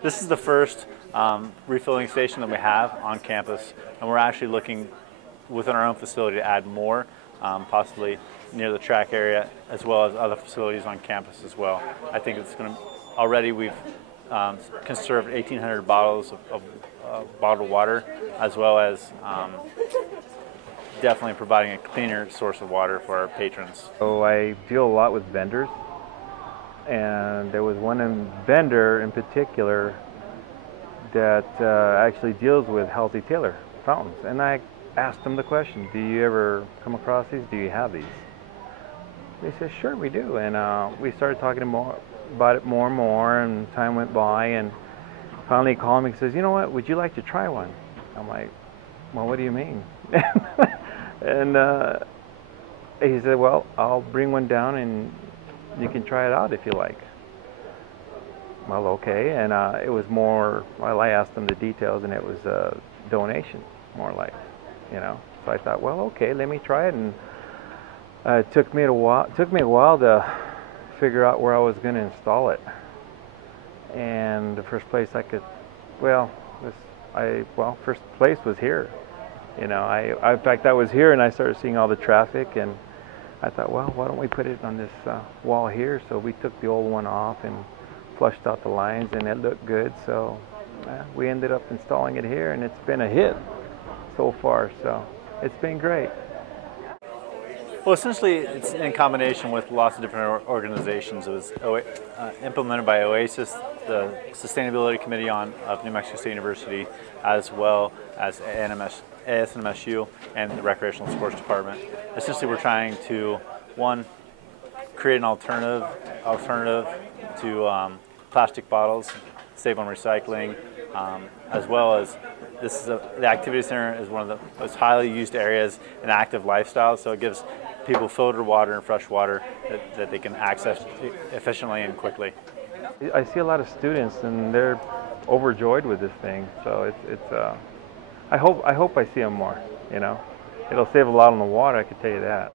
This is the first refilling station that we have on campus, and we're actually looking within our own facility to add more, possibly near the track area, as well as other facilities on campus as well. I think it's going to, already we've conserved 1,800 bottles of bottled water, as well as definitely providing a cleaner source of water for our patrons. So I deal a lot with vendors, and there was one vendor in particular that actually deals with Healthy Taylor fountains. And I asked him the question, do you ever come across these? Do you have these? He said, sure, we do. And we started talking about it more and more, and time went by, and finally he called me and says, you know what, would you like to try one? I'm like, well, what do you mean? And he said, well, I'll bring one down and you can try it out if you like. Well, okay. And it was more, well, I asked him the details, and it was a donation, more like, you know. So I thought, well, okay, let me try it. And it took me a while to figure out where I was going to install it. And the first place I could, first place was here. You know, in fact, I was here and I started seeing all the traffic, and I thought, well, why don't we put it on this wall here? So we took the old one off and flushed out the lines, and it looked good. So we ended up installing it here, and it's been a hit so far. So it's been great. Well, essentially, it's in combination with lots of different organizations. It was implemented by OASIS, the Sustainability Committee of New Mexico State University, as well as NMSU and the Recreational Sports Department. Essentially, we're trying to, one, create an alternative to plastic bottles, save on recycling, as well as the activity center is one of the most highly used areas in active lifestyle, so it gives people filtered water and fresh water that they can access efficiently and quickly. I see a lot of students, and they're overjoyed with this thing. So I hope I see them more. You know, it'll save a lot on the water, I can tell you that.